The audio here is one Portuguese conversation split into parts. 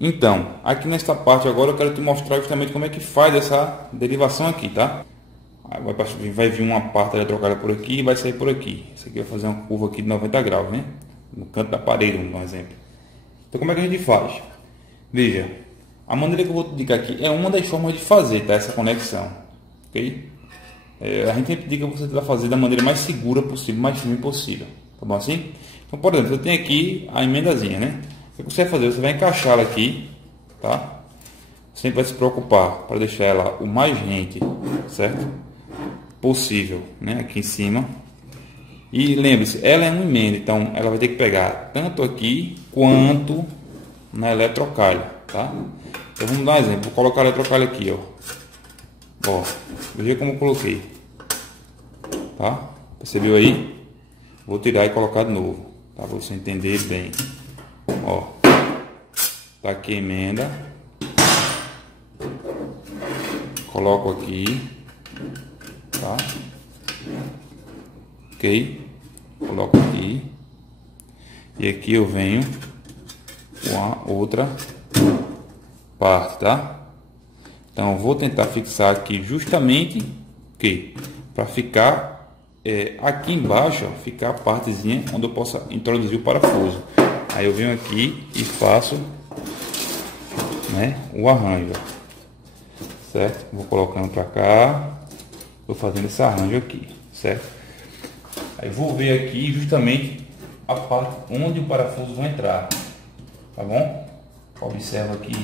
Então, aqui nesta parte agora eu quero te mostrar justamente como é que faz essa derivação aqui, tá? Vai vir uma parte eletrocada por aqui e vai sair por aqui. Isso aqui vai fazer uma curva aqui de 90 graus, né? No canto da parede, um exemplo. Então, como é que a gente faz? Veja, a maneira que eu vou te indicar aqui é uma das formas de fazer, tá? Essa conexão, ok? A gente sempre indica você tentar fazer da maneira mais segura possível, mais firme possível, tá bom assim? Então, por exemplo, eu tenho aqui a emendazinha, né? O que você vai fazer? Você vai encaixar ela aqui, tá? Sempre vai se preocupar para deixar ela o mais rente, certo? Possível, né? Aqui em cima. E lembre-se, ela é uma emenda, então ela vai ter que pegar tanto aqui quanto na eletrocalha, tá? Então vamos dar um exemplo. Vou colocar a eletrocalha aqui, ó. Veja como eu coloquei, tá? Percebeu aí? Vou tirar e colocar de novo, tá? Para você entender bem. Ó, tá aqui a emenda, coloco aqui, tá? Ok, coloco aqui e aqui eu venho com a outra parte, tá? Então eu vou tentar fixar aqui justamente que para ficar aqui embaixo, ó, ficar a partezinha onde eu possa introduzir o parafuso. Aí eu venho aqui e faço, né, o arranjo, certo? Vou colocando para cá, vou fazendo esse arranjo aqui, certo? Aí vou ver aqui justamente a parte onde o parafuso vai entrar, tá bom? Observa aqui,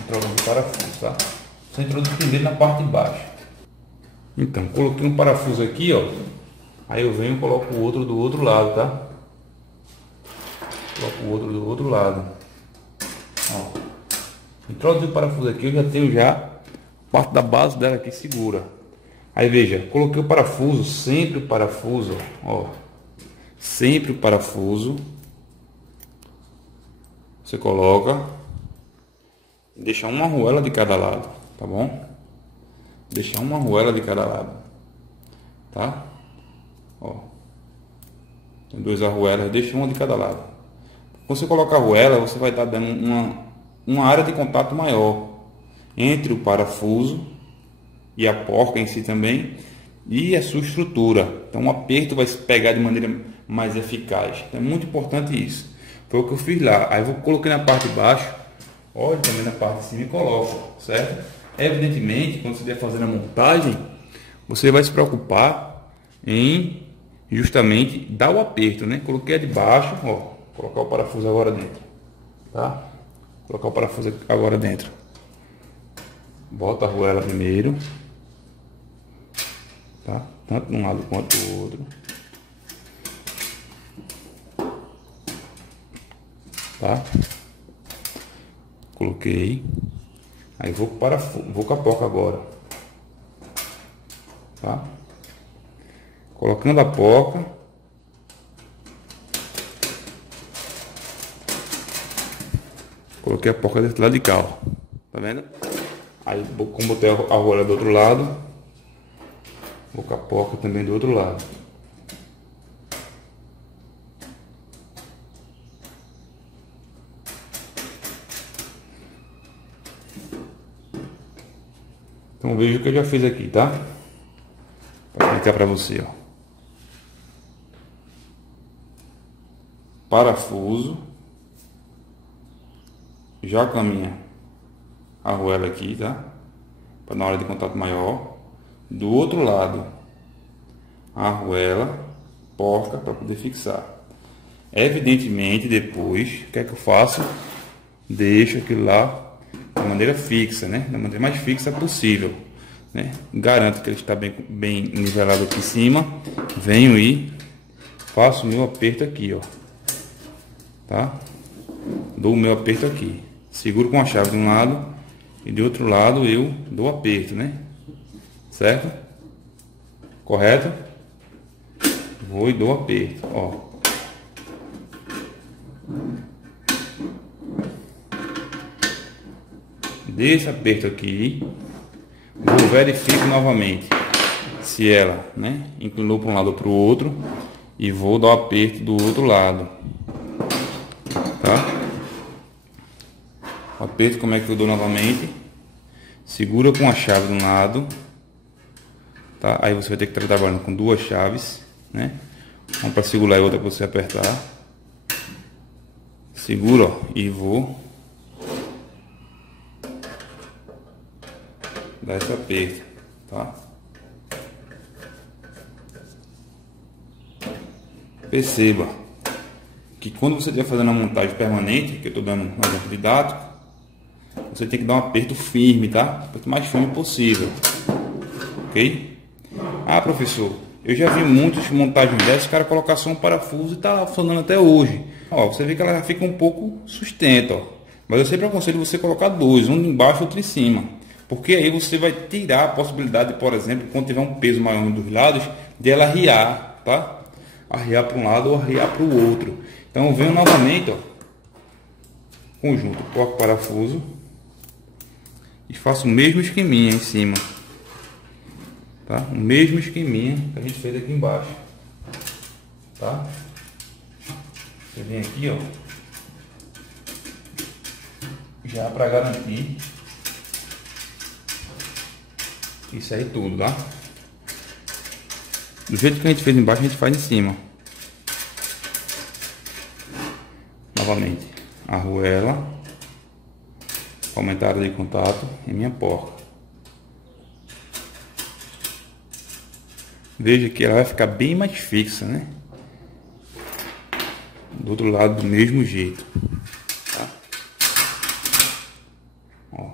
introduz o parafuso, tá? Você introduz primeiro na parte de baixo. Então, coloquei um parafuso aqui, ó. Aí eu venho e coloco o outro do outro lado, tá? Coloco o outro do outro lado. Ó. Introduzi o parafuso aqui, eu já tenho parte da base dela aqui segura. Aí veja, coloquei o parafuso, sempre o parafuso, ó. Sempre o parafuso. Você coloca, deixa uma arruela de cada lado, tá bom? Deixa uma arruela de cada lado, tá? Ó. Tem duas arruelas, deixa uma de cada lado. Quando você coloca a arruela, você vai estar dando uma área de contato maior entre o parafuso e a porca em si também e a sua estrutura. Então o aperto vai se pegar de maneira mais eficaz. Então, é muito importante isso. Foi o que eu fiz lá. Aí eu coloquei na parte de baixo, olha também na parte de cima e coloco, certo? Evidentemente, quando você estiver fazendo a montagem, você vai se preocupar em justamente dar o aperto, né? Coloquei a de baixo, ó. Colocar o parafuso agora dentro, tá? Colocar o parafuso agora dentro. Bota a arruela primeiro, tá? Tanto de um lado quanto do outro, tá? Coloquei. Aí vou com a porca agora, tá? Colocando a porca. Coloquei a porca desse lado de cá, ó. Tá vendo? Aí, como botei a arruela do outro lado, vou com a porca também do outro lado. Então veja o que eu já fiz aqui, tá? Para explicar para você, ó. Parafuso. Já caminha a arruela aqui, tá? Para na hora de contato maior. Do outro lado, a arruela, porca para poder fixar. Evidentemente, depois, o que é que eu faço? Deixo aquilo lá da maneira fixa, né? Da maneira mais fixa possível, né? Garanto que ele está bem nivelado aqui em cima. Venho e faço o meu aperto aqui, ó. Tá? Dou o meu aperto aqui. Seguro com a chave de um lado e de outro lado eu dou aperto, né? Certo? Correto? Vou e dou aperto, ó. Deixo aperto aqui. Vou verifico novamente se ela, né, inclinou para um lado ou para o outro. e vou dar um aperto do outro lado, tá? O aperto, como é que eu dou novamente? Segura com a chave de um lado, tá? Aí você vai ter que estar trabalhando com duas chaves, né? Uma para segurar e outra para você apertar. Segura, ó, e vou dar esse aperto, tá? Perceba que quando você estiver fazendo a montagem permanente, que eu estou dando um exemplo didático, você tem que dar um aperto firme, tá? Aperto mais firme possível, ok? Ah, professor, eu já vi muitas montagens dessas, o cara colocar só um parafuso e tá funcionando até hoje. Ó, você vê que ela já fica um pouco sustenta, ó. Mas eu sempre aconselho você colocar dois, um embaixo e outro em cima. Porque aí você vai tirar a possibilidade, por exemplo, quando tiver um peso maior um dos lados, de ela arriar, tá? Arriar para um lado ou arriar para o outro. Então eu venho novamente, ó, conjunto, coloco o parafuso e faço o mesmo esqueminha em cima, tá? O mesmo esqueminha que a gente fez aqui embaixo, tá? Você vem aqui, ó, já para garantir isso aí tudo, tá? Do jeito que a gente fez embaixo, a gente faz em cima. Novamente, arruela, aumentar a área de contato e minha porca. Veja que ela vai ficar bem mais fixa, né? Do outro lado do mesmo jeito, tá? Ó.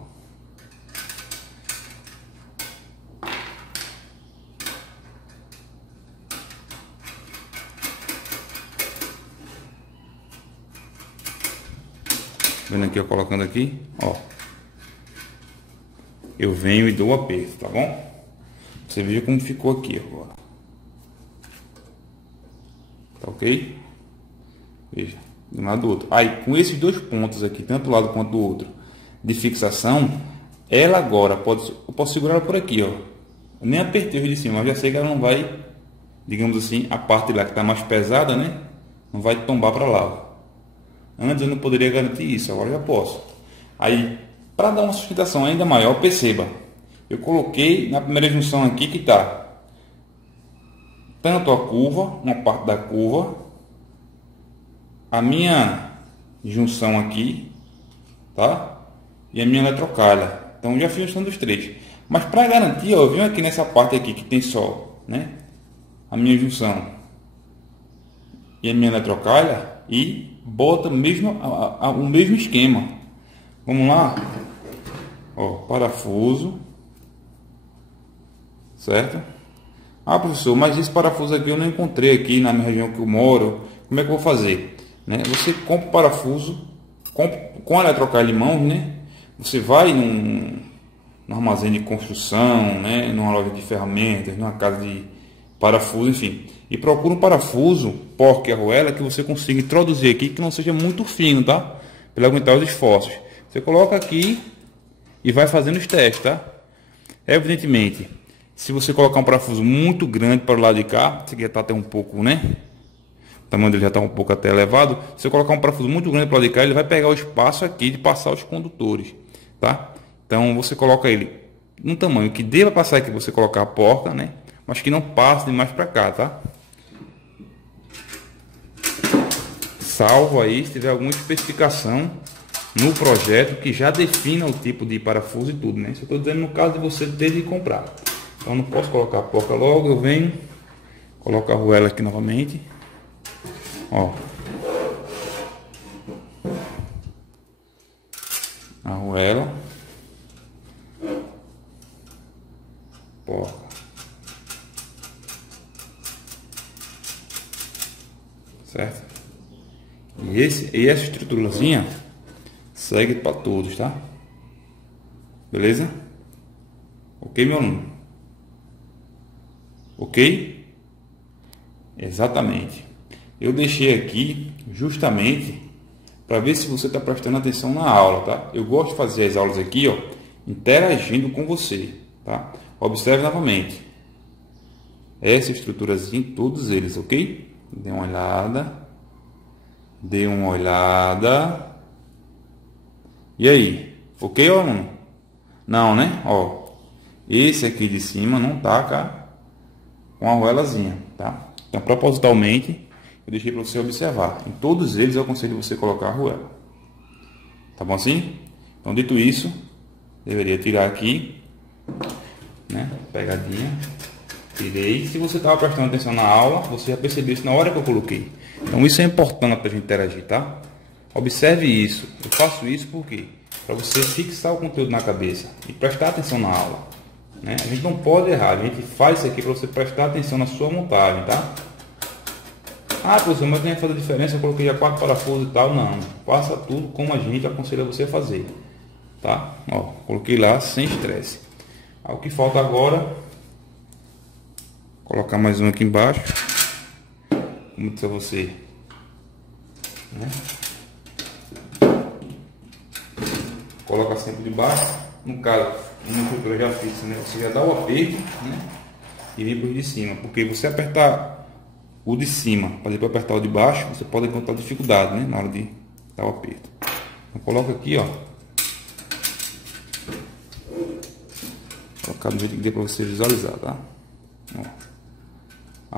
Vendo aqui, ó, colocando aqui, ó. Eu venho e dou o aperto, tá bom? Você veja como ficou aqui agora. Tá ok? Veja, de um lado do outro. Aí, com esses dois pontos aqui, tanto do lado quanto do outro, de fixação, ela agora eu posso segurar ela por aqui, ó. Eu nem apertei o de cima, mas já sei que ela não vai, digamos assim, a parte lá que tá mais pesada, né? Não vai tombar para lá, ó. Antes eu não poderia garantir isso, agora já posso. Aí, para dar uma sustentação ainda maior, perceba, eu coloquei na primeira junção aqui que tá tanto a curva, uma parte da curva, a minha junção aqui, tá? E a minha eletrocalha. Então já fiz juntando os três. Mas para garantir, ó, eu venho aqui nessa parte aqui que tem só, né, a minha junção e a minha eletrocalha e bota mesmo o mesmo esquema. Vamos lá, ó, parafuso, certo? Ah, professor, mas esse parafuso aqui eu não encontrei aqui na minha região que eu moro. Como é que eu vou fazer? Né? Você compra o parafuso com a eletrocalha em mãos, né? Você vai num armazém de construção, né? Numa loja de ferramentas, numa casa de parafuso, enfim, e procura um parafuso porca e arruela que você consiga introduzir aqui, que não seja muito fino, tá? Para ele aguentar os esforços. Você coloca aqui e vai fazendo os testes, tá? Evidentemente, se você colocar um parafuso muito grande para o lado de cá, esse aqui já está até um pouco, né? O tamanho dele já está um pouco até elevado. Se você colocar um parafuso muito grande para o lado de cá, ele vai pegar o espaço aqui de passar os condutores, tá? Então você coloca ele num tamanho que deva passar aqui, você colocar a porta, né? Mas que não passe demais para cá, tá? Salvo aí se tiver alguma especificação no projeto que já defina o tipo de parafuso e tudo, né? Isso eu estou dizendo no caso de você ter de comprar. Então não posso colocar a porca logo, eu venho, coloco a arruela aqui novamente, ó, a arruela, porca, certo? E essa estruturazinha segue para todos, tá? Beleza? Ok, meu aluno? Ok? Exatamente. Eu deixei aqui justamente para ver se você está prestando atenção na aula, tá? Eu gosto de fazer as aulas aqui, ó, interagindo com você, tá? Observe novamente essa estruturazinha, todos eles, ok? Dê uma olhada. Dê uma olhada. E aí? Ok, ó, aluno? Não, né? Ó, esse aqui de cima não tá com a arruelazinha, tá? Então, propositalmente, eu deixei para você observar. Em todos eles eu aconselho você colocar a arruela. Tá bom assim? Então, dito isso, deveria tirar aqui, né? Pegadinha. Tirei. Se você estava prestando atenção na aula, você já percebeu isso na hora que eu coloquei. Então, isso é importante para a gente interagir, tá? Observe isso. Eu faço isso por quê? Para você fixar o conteúdo na cabeça e prestar atenção na aula, né? A gente não pode errar. A gente faz isso aqui para você prestar atenção na sua montagem, tá? Ah, professor, mas tem que fazer diferença. Eu coloquei já 4 parafusos e tal. Não. Faça tudo como a gente aconselha você a fazer, tá? Ó, coloquei lá sem estresse. O que falta agora, colocar mais um aqui embaixo, como disse a você, né? Coloca sempre de baixo. No caso, uma estrutura já fixa, né? Você já dá o aperto, né? E vem para o de cima, porque você apertar o de cima para depois apertar o de baixo, você pode encontrar dificuldade, né? Na hora de dar o aperto. Então coloca aqui, ó. Colocar do jeito que dê para você visualizar, tá? Ó.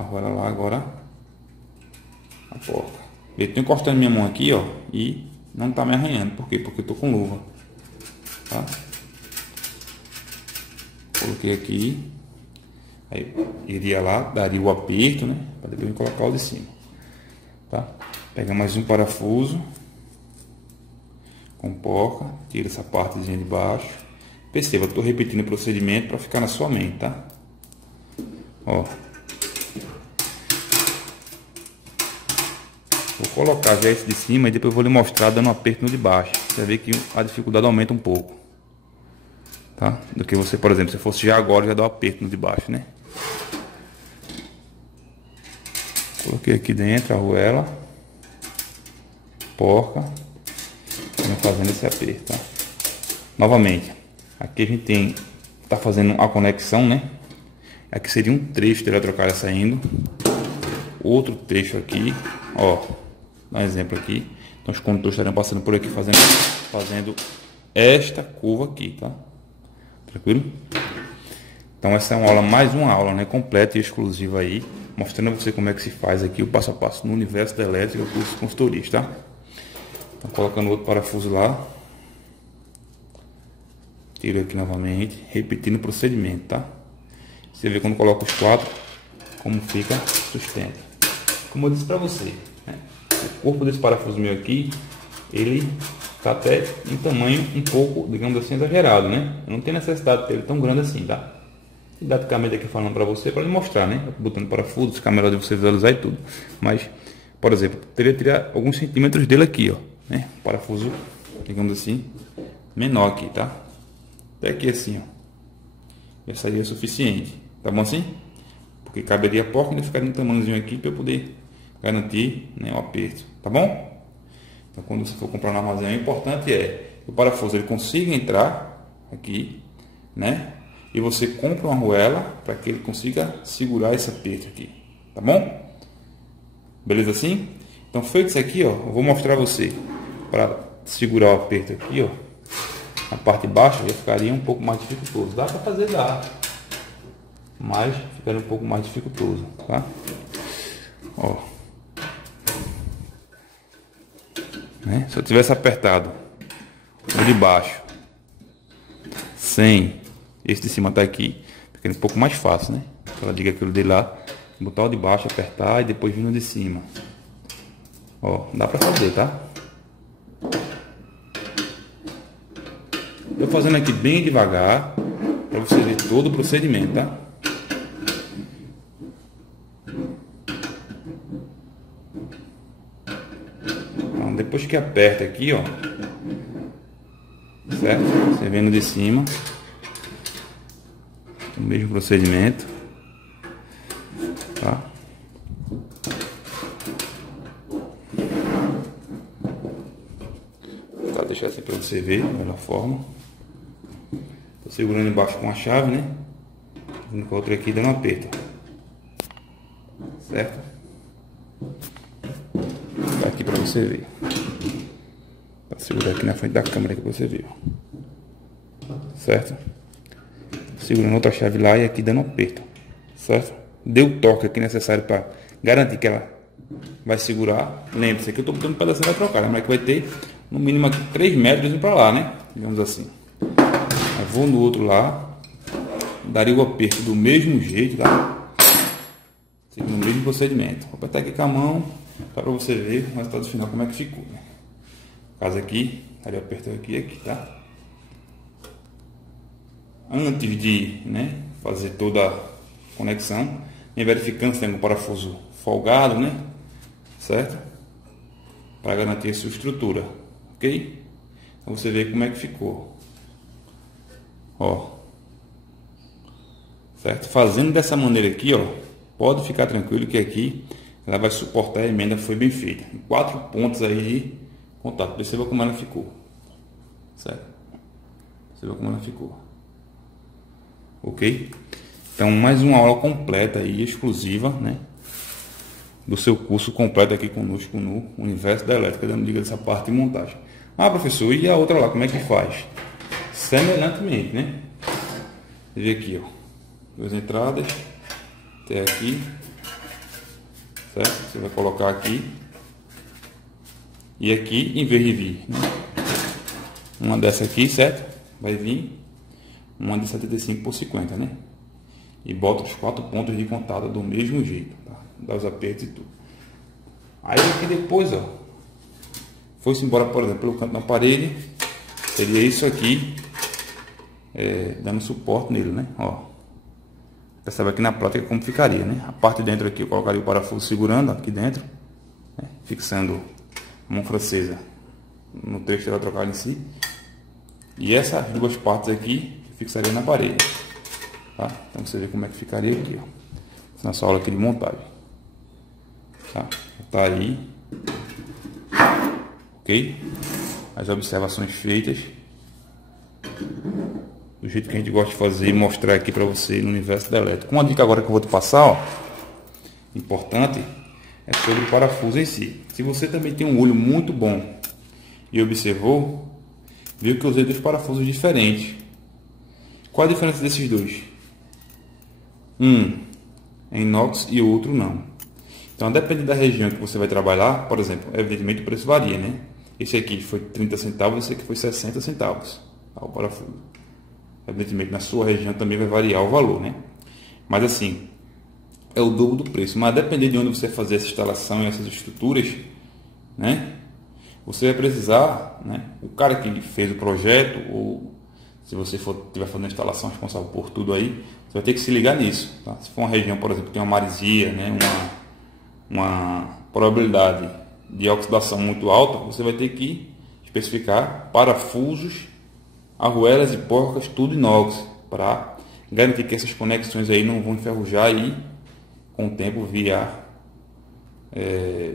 Arrola lá agora a porta. Eu estou encostando minha mão aqui, ó, e não está me arranhando. Por quê? Porque eu estou com luva, tá? Coloquei aqui, aí iria lá, daria o aperto, né? Para depois colocar o de cima, tá? Pega mais um parafuso com porca, tira essa partezinha de baixo. Perceba, estou repetindo o procedimento para ficar na sua mente, tá? Ó. Vou colocar já esse de cima e depois eu vou lhe mostrar dando um aperto no de baixo. Você vai ver que a dificuldade aumenta um pouco, tá? Do que você, por exemplo, se fosse já agora, já dá um aperto no de baixo, né? Coloquei aqui dentro a arruela, porca, fazendo esse aperto, tá? Novamente, aqui a gente tá fazendo a conexão, né? Aqui seria um trecho de eletrocária saindo, outro trecho aqui, ó. Dá um exemplo aqui. Então os condutores estarão passando por aqui fazendo esta curva aqui, tá? Tranquilo? Então essa é uma aula, mais uma aula, né, completa e exclusiva aí, mostrando a você como é que se faz aqui o passo a passo no universo da elétrica, curso de consultorias, tá? Então colocando outro parafuso lá, tiro aqui novamente, repetindo o procedimento, tá? Você vê quando coloca os 4 como fica sustenta. Como eu disse para você, né? O corpo desse parafuso meu aqui, ele está até em tamanho um pouco, digamos assim, exagerado, né? Eu não tenho necessidade de ter ele tão grande assim, tá? Didaticamente aqui falando para você, para lhe mostrar, né? Botando parafuso, fica melhor de você visualizar e tudo. Mas, por exemplo, teria que tirar alguns centímetros dele aqui, ó, né? Parafuso, digamos assim, menor aqui, tá? Até aqui assim, ó. Já seria suficiente, tá bom assim? Porque caberia pouco, ainda ficaria um tamanhozinho aqui para eu poder garantir, né, o aperto, tá bom? Então quando você for comprar no armazém, o importante é que o parafuso ele consiga entrar aqui, né? E você compra uma arruela para que ele consiga segurar esse aperto aqui, tá bom? Beleza assim? Então feito isso aqui, ó, eu vou mostrar a você para segurar o aperto aqui, ó. A parte de baixo já ficaria um pouco mais dificultoso. Dá para fazer, dá, mas ficaria um pouco mais dificultoso, tá? Ó. Né? Se eu tivesse apertado o de baixo sem esse de cima tá aqui, fica um pouco mais fácil, né? Ela diga aquilo de lá, botar o de baixo, apertar e depois vir no de cima. Ó, dá pra fazer, tá? Eu fazendo aqui bem devagar para você ver todo o procedimento, tá? Então, depois que aperta aqui, ó, certo? Você vendo de cima, o mesmo procedimento, tá? Vou deixar assim para você ver da melhor forma. Tô segurando embaixo com a chave, né? Vindo com a outra aqui dando um aperto, certo? você ver. Vou segurar aqui na frente da câmera que você viu. Certo? Segurando outra chave lá e aqui dando um aperto. Certo? Deu o torque aqui necessário para garantir que ela vai segurar. Lembre-se que eu estou botando para descer, vai trocar. Lembra que vai ter no mínimo aqui 3 metros para lá, né? Digamos assim. Eu vou no outro lá. Daria o aperto do mesmo jeito, tá? Seguindo o mesmo procedimento. Vou apertar aqui com a mão para você ver o resultado final como é que ficou, né? No caso aqui, daria o aperto aqui, tá? Antes de, né, fazer toda a conexão, vem verificando se tem um parafuso folgado, né? Certo? Para garantir a sua estrutura, ok? Então você vê como é que ficou. Ó. Certo? Fazendo dessa maneira aqui, ó, pode ficar tranquilo que aqui ela vai suportar a emenda, foi bem feita. Em 4 pontos aí de contato. Perceba como ela ficou. Certo? Perceba como ela ficou. Ok? Então, mais uma aula completa e exclusiva, né, do seu curso completo aqui conosco no Universo da Elétrica, dando dica dessa parte de montagem. Ah, professor, e a outra lá, como é que faz? Semelhantemente, né? Você vê aqui, ó, 2 entradas até aqui, certo? Você vai colocar aqui e aqui, em vez de vir, né, uma dessa aqui, certo? Vai vir uma de 75 por 50, né? E bota os 4 pontos de contato do mesmo jeito, tá? Dá os apertos e tudo. Aí aqui depois, ó, foi-se embora, por exemplo, pelo canto da parede, seria isso aqui, dando suporte nele, né? Ó, percebe aqui na prática como ficaria, né? A parte de dentro aqui eu colocaria o parafuso segurando aqui dentro, né? Fixando a mão francesa no trecho da trocada em si. E essas 2 partes aqui fixaria na parede, tá? Então você vê como é que ficaria aqui, ó, nessa aula aqui de montagem, tá aí, ok? As observações feitas do jeito que a gente gosta de fazer e mostrar aqui para você no Universo da Elétrica. Uma dica agora que eu vou te passar, ó, importante, é sobre o parafuso em si. Se você também tem um olho muito bom e observou, viu que eu usei 2 parafusos diferentes. Qual a diferença desses 2? Um é inox e o outro não. Então, depende da região que você vai trabalhar, por exemplo, evidentemente o preço varia, né? Esse aqui foi 30 centavos, esse aqui foi 60 centavos, tá, o parafuso. Evidentemente, na sua região também vai variar o valor, né? Mas assim, é o dobro do preço. Mas dependendo de onde você fazer essa instalação e essas estruturas, né, você vai precisar, né, o cara que fez o projeto, ou se você estiver fazendo a instalação responsável por tudo aí, você vai ter que se ligar nisso, tá? Se for uma região, por exemplo, que tem uma maresia, né, uma probabilidade de oxidação muito alta, você vai ter que especificar parafusos, arruelas e porcas, tudo inox, para garantir que essas conexões aí não vão enferrujar e com o tempo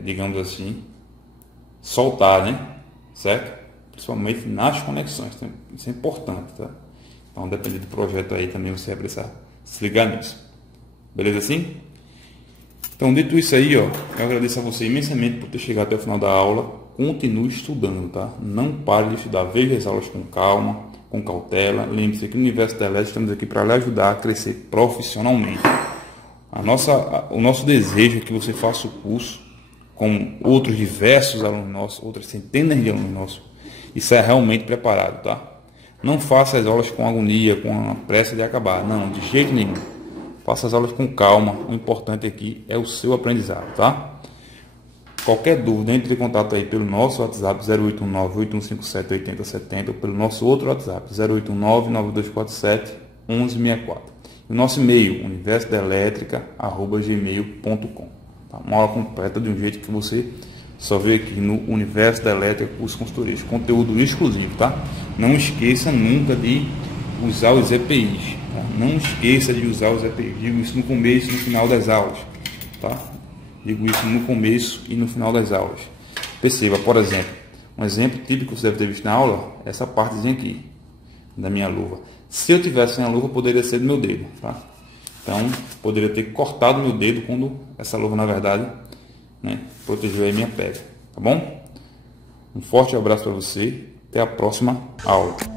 digamos assim, soltar, né? Certo? Principalmente nas conexões, isso é importante, tá? Então, dependendo do projeto aí, também você vai precisar se ligar nisso. Beleza assim? Então, dito isso aí, ó, eu agradeço a você imensamente por ter chegado até o final da aula. Continue estudando, tá? Não pare de estudar. Veja as aulas com calma, com cautela. Lembre-se que no Universo da Elétrica estamos aqui para lhe ajudar a crescer profissionalmente. O nosso desejo é que você faça o curso com outros diversos alunos nossos, outras centenas de alunos nossos, e saia realmente preparado, tá? Não faça as aulas com agonia, com a pressa de acabar. Não, de jeito nenhum. Faça as aulas com calma. O importante aqui é o seu aprendizado, tá? Qualquer dúvida, entre em contato aí pelo nosso WhatsApp 089-8157-8070 ou pelo nosso outro WhatsApp 089-9247-1164. O nosso e-mail, universodaelétrica@gmail.com. Tá? Uma aula completa de um jeito que você só vê aqui no Universo da Elétrica, curso consultoria. Conteúdo exclusivo, tá? Não esqueça nunca de usar os EPIs. Tá? Não esqueça de usar os EPIs. Digo isso no começo e no final das aulas, tá? Digo isso no começo e no final das aulas. Perceba, por exemplo, um exemplo típico que você deve ter visto na aula, essa partezinha aqui da minha luva. Se eu tivesse sem a luva, poderia ser do meu dedo, tá? Então, poderia ter cortado meu dedo quando essa luva, na verdade, né, protegeu aí minha pele, tá bom? Um forte abraço para você. Até a próxima aula.